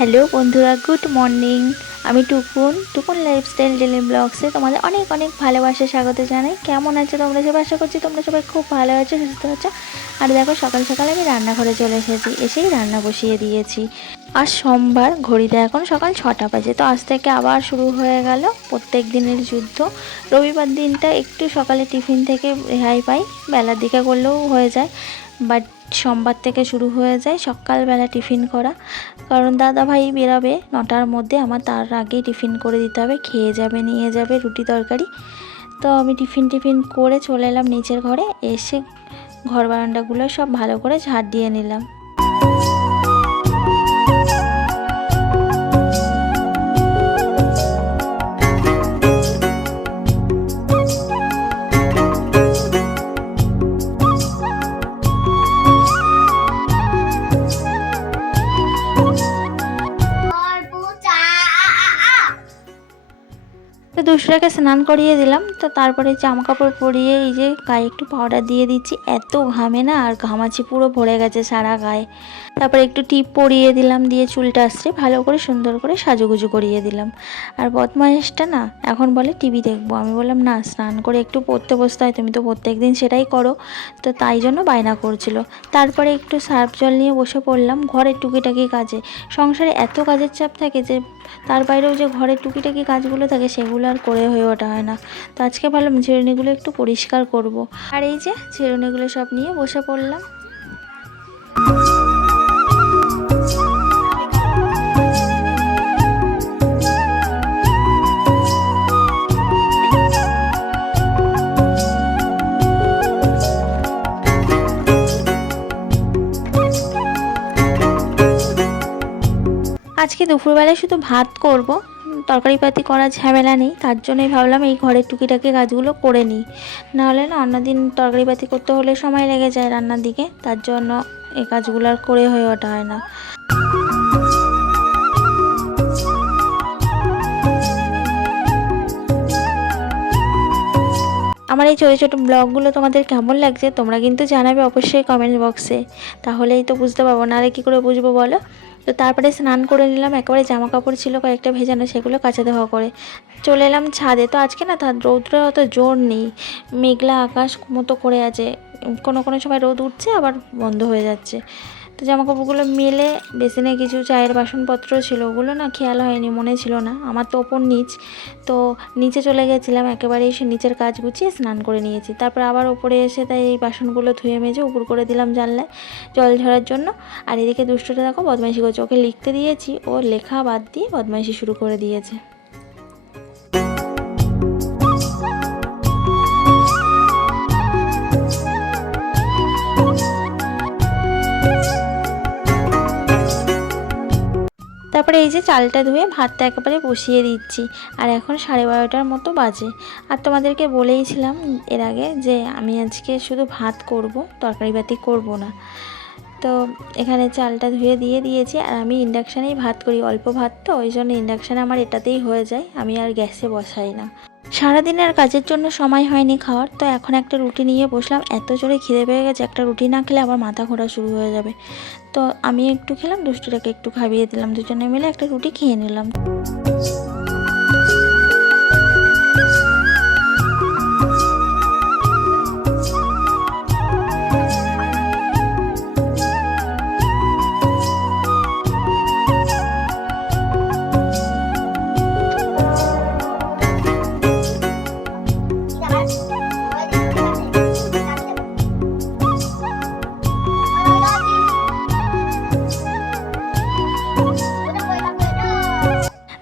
Hello বন্ধুরা, good morning. আমি টুকুন lifestyle daily ব্লগসে তোমাদের অনেক অনেক ভালোবাসা স্বাগত জানাই। কেমন আছে তোমরা সবাই? আশা করছি তোমরা সবাই খুব ভালো আছো, সুস্থ আছো। আর দেখো, সকাল সকাল আমি রান্নাঘরে চলে এসেছি, এসেই রান্না বসিয়ে দিয়েছি। আজ সোমবার, ঘড়িতে এখন সকাল 6টা বাজে। তো আজ থেকে আবার শুরু হয়ে গেল প্রত্যেক দিনের যুদ্ধ। রবিবার দিনটা একটু সকালে টিফিন থেকে রেহাই পাই, বেলার দিকে করলেও হয়ে যায়, বাট সোমবার থেকে শুরু হয়ে যায় সকালবেলা টিফিন করা। কারণ দাদা ভাই বেরাবে 9টার মধ্যে, আমার তার আগেই টিফিন করে দিতে হবে, খেয়ে যাবে, নিয়ে যাবে রুটি তরকারি। তো আমি টিফিন করে চলে এলাম নিচের ঘরে, এসে ঘর বারান্দাগুলো সব ভালো করে ঝাড় দিয়ে নিলাম। তো দুষ্টুটাকে স্নান করিয়ে দিলাম। তো তারপরে জামা কাপড় পরিয়ে এই যে গায়ে একটু পাউডার দিয়ে দিচ্ছি, এত ঘামে না, আর ঘামাচি পুরো ভরে গেছে সারা গায়ে। তারপরে একটু টিপ পরিয়ে দিলাম, দিয়ে চুলটা আসছে ভালো করে সুন্দর করে সাজুগুজু করিয়ে দিলাম। আর বদমাইশটা না এখন বলে টিভি দেখবো। আমি বললাম না, স্নান করে একটু পড়তে বসতে হয়, তুমি তো প্রত্যেক দিন সেটাই করো। তো তাই জন্য বায়না করছিল। তারপরে একটু সার্ফ জল নিয়ে বসে পড়লাম ঘরের টুকিটাকি কাজে। সংসারে এত কাজের চাপ থাকে যে তার বাইরেও যে ঘরের টুকিটাকি কাজগুলো থাকে সেগুলো আর করে হয়ে ওঠা হয় না। তো আজকে ভাবলাম ঝিরুনিগুলো একটু পরিষ্কার করব। আর এই যে ঝিরুনিগুলো সব নিয়ে বসে পড়লাম। আজকে দুপুরবেলায় শুধু ভাত করব, তরকারিপাতি করার ঝামেলা নেই, তার জন্যই ভাবলাম এই ঘরের টুকিটাকি কাজগুলো করে নিই। নাহলে না অন্যদিন তরকারিপাতি করতে হলে সময় লেগে যায় রান্নার দিকে, তার জন্য এই কাজগুলো আর করে হয়ে ওঠা হয় না। আমার এই ছোটো ছোটো ব্লগগুলো তোমাদের কেমন লাগছে তোমরা কিন্তু জানাবে অবশ্যই কমেন্ট বক্সে, তাহলেই তো বুঝতে পারবো, নাহলে কী করে বুঝবো বলো। তো তারপরে স্নান করে নিলাম, একেবারে জামা কাপড় ছিল কয়েকটা ভেজানো, সেগুলো কাচা ধোয়া করে চলে এলাম ছাদে। তো আজকে না তার রৌদ্রের অত জোর নেই, মেঘলা আকাশ মতো করে আছে, কোনো কোনো সময় রোদ উঠছে আবার বন্ধ হয়ে যাচ্ছে। তো জামা কাপড়গুলো মেলে বেসিনে কিছু চায়ের বাসনপত্র ছিল, ওগুলো না খেয়াল হয়নি, মনে ছিল না, আমার তো ওপর নিচ। তো নিচে চলে গেছিলাম, একেবারে এসে নিচের কাজ গুছিয়ে স্নান করে নিয়েছি। তারপর আবার ওপরে এসে তাই এই বাসনগুলো ধুয়ে মেজে উপর করে দিলাম জানলায় জল ঝরার জন্য। আর এদিকে দুষ্টটা দেখো বদমাইশি করছে, ওকে লিখতে দিয়েছি, ও লেখা বাদ দিয়ে বদমাইশি শুরু করে দিয়েছে। তারপরে এই যে চালটা ধুয়ে ভাতটা একেবারে বসিয়ে দিচ্ছি। আর এখন 12:30টার মতো বাজে। আর তোমাদেরকে বলেইছিলাম এর আগে যে আমি আজকে শুধু ভাত করব, তরকারিপাতি করব না। তো এখানে চালটা ধুয়ে দিয়ে দিয়েছি। আর আমি ইন্ডাকশানেই ভাত করি, অল্প ভাত তো, ওই জন্য ইন্ডাকশানে আমার এটাতেই হয়ে যায়, আমি আর গ্যাসে বসাই না। সারাদিনের কাজের জন্য সময় হয়নি খাওয়ার। তো এখন একটা রুটি নিয়ে বসলাম, এত জোরে খিদে পেয়ে গেছে, একটা রুটি না খেলে আবার মাথা ঘোরা শুরু হয়ে যাবে। তো আমি একটু খেলাম, দুষ্টুটাকে একটু খাইয়ে দিলাম, দুজনে মিলে একটা রুটি খেয়ে নিলাম।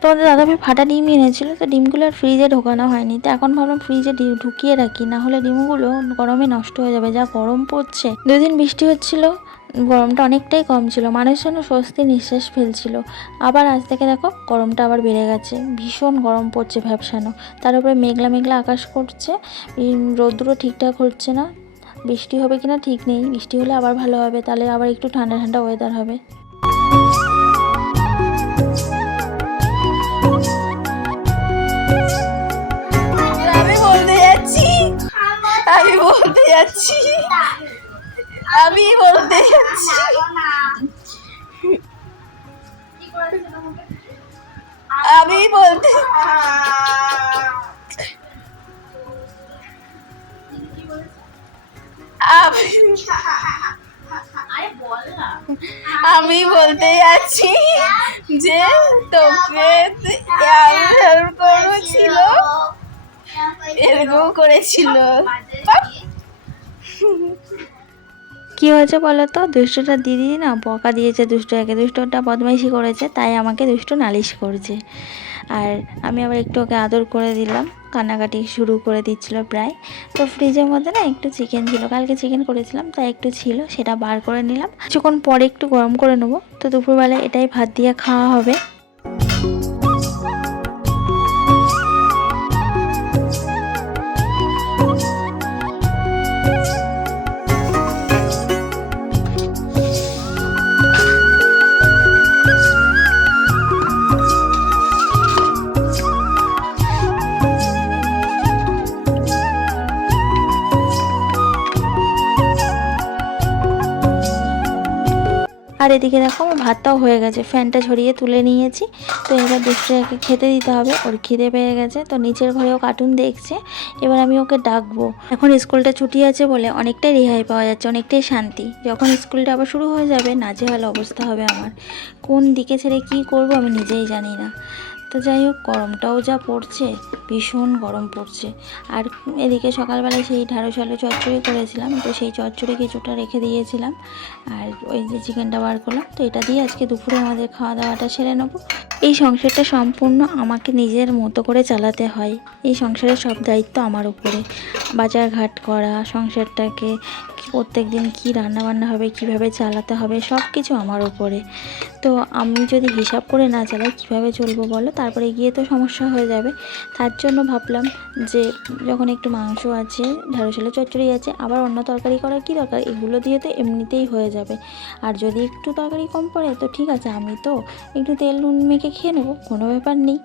তোমাদের দাদাভাই ফাটা ডিম এনেছিল, তো ডিমগুলো আর ফ্রিজে ঢোকানো হয়নি। তো এখন ভাবলাম ফ্রিজে ঢুকিয়ে রাখি, না হলে ডিমগুলো গরমে নষ্ট হয়ে যাবে, যা গরম পড়ছে। 2 দিন বৃষ্টি হচ্ছিল, গরমটা অনেকটাই কম ছিল, মানুষ যেন স্বস্তি নিঃশ্বাস ফেলছিল। আবার আজ থেকে দেখো গরমটা আবার বেড়ে গেছে, ভীষণ গরম পড়ছে ভ্যাপসানো। তার উপরে মেঘলা মেঘলা আকাশ করছে, রৌদ্র ঠিকঠাক হচ্ছে না, বৃষ্টি হবে কিনা ঠিক নেই। বৃষ্টি হলে আবার ভালো হবে, তাহলে আবার একটু ঠান্ডা ঠান্ডা ওয়েদার হবে। আমি বলতে যাচ্ছি আমি বলতে যাচ্ছি আমি বলতে আমি আমি বলতে যাচ্ছি যে তোকে হেল্প করেছিল, এরকম করেছিল। কী হয়েছে বলো তো, দুষ্টুটা দিদি না বকা দিয়েছে দুষ্টুটাকে, দুষ্টুটা বদমাইশি করেছে তাই আমাকে দুষ্টু নালিশ করছে। আর আমি আবার একটু ওকে আদর করে দিলাম, কান্নাকাটি শুরু করে দিচ্ছিলো প্রায়। তো ফ্রিজের মধ্যে না একটু চিকেন ছিল, কালকে চিকেন করেছিলাম তাই একটু ছিল, সেটা বার করে নিলাম, কিছুক্ষণ পরে একটু গরম করে নেবো। তো দুপুরবেলায় এটাই ভাত দিয়ে খাওয়া হবে। আর এদিকে দেখো আমার ভাতটাও হয়ে গেছে, ফ্যানটা ঝরিয়ে তুলে নিয়েছি। তো এবার দুষ্টুটাকে খেতে দিতে হবে, ওর খিদে পেয়ে গেছে। তো নিচের ঘরেও কার্টুন দেখছে, এবার আমি ওকে ডাকবো। এখন স্কুলটা ছুটি আছে বলে অনেকটাই রেহাই পাওয়া যাচ্ছে, অনেকটাই শান্তি। যখন স্কুলটা আবার শুরু হয়ে যাবে নাজেহাল অবস্থা হবে আমার, কোন দিকে ছেড়ে কী করব আমি নিজেই জানি না। তো যাই হোক, গরমটাও যা পড়ছে, ভীষণ গরম পড়ছে। আর এদিকে সকালবেলায় সেই ঢ্যাঁড়স আলু চচ্চড়ি করেছিলাম, তো সেই চচ্চড়ি কিছুটা রেখে দিয়েছিলাম। আর ওই যে চিকেনটা বার করলাম, তো এটা দিয়ে আজকে দুপুরে আমাদের খাওয়া দাওয়াটা সেরে নেবো। এই সংসারটা সম্পূর্ণ আমাকে নিজের মতো করে চালাতে হয়, এই সংসারের সব দায়িত্ব আমার উপরে। বাজার ঘাট করা, সংসারটাকে প্রত্যেক দিন কী রান্নাবান্না হবে, কিভাবে চালাতে হবে, সব কিছু আমার উপরে। তো আমি যদি হিসাব করে না চালাই কীভাবে চলবো বলো, তারপরে গিয়ে তো সমস্যা হয়ে যাবে। তার জন্য ভাবলাম যে যখন একটু মাংস আছে, ঢেঁড়স আলু চচ্চড়ি আছে, আবার অন্য তরকারি করার কী দরকার, এগুলো দিয়ে তো এমনিতেই হয়ে যাবে। আর যদি একটু তরকারি কম পড়ে তো ঠিক আছে, আমি তো একটু তেল নুন মেখে খেয়ে নেবো, কোনো ব্যাপার নেই।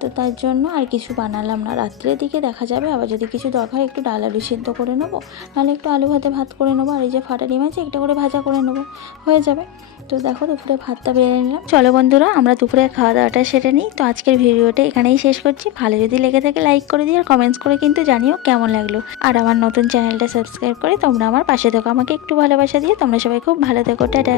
তো তার জন্য আর কিছু বানালাম না, রাত্রের দিকে দেখা যাবে। আবার যদি কিছু দরকার একটু ডাল আলু সিদ্ধ করে নেবো, নাহলে একটু আলু ভাতে ভাত করে নেবো। আর এই যে ফাটা ডিম আছে, একটা করে ভাজা করে নেবো, হয়ে যাবে। তো দেখো দুপুরে ভাতটা বেড়ে নিলাম। চলো বন্ধুরা, আমরা দুপুরে খাওয়া দাওয়াটা সেরে নিই। তো আজকের ভিডিওটা এখানেই শেষ করছি। ভালো যদি লেগে থাকে লাইক করে দিও, আর কমেন্টস করে কিন্তু জানিও কেমন লাগলো। আর আমার নতুন চ্যানেলটা সাবস্ক্রাইব করে তোমরা আমার পাশে থেকো, আমাকে একটু ভালোবাসা দিয়ে। তোমরা সবাই খুব ভালো থেকো, টাটা।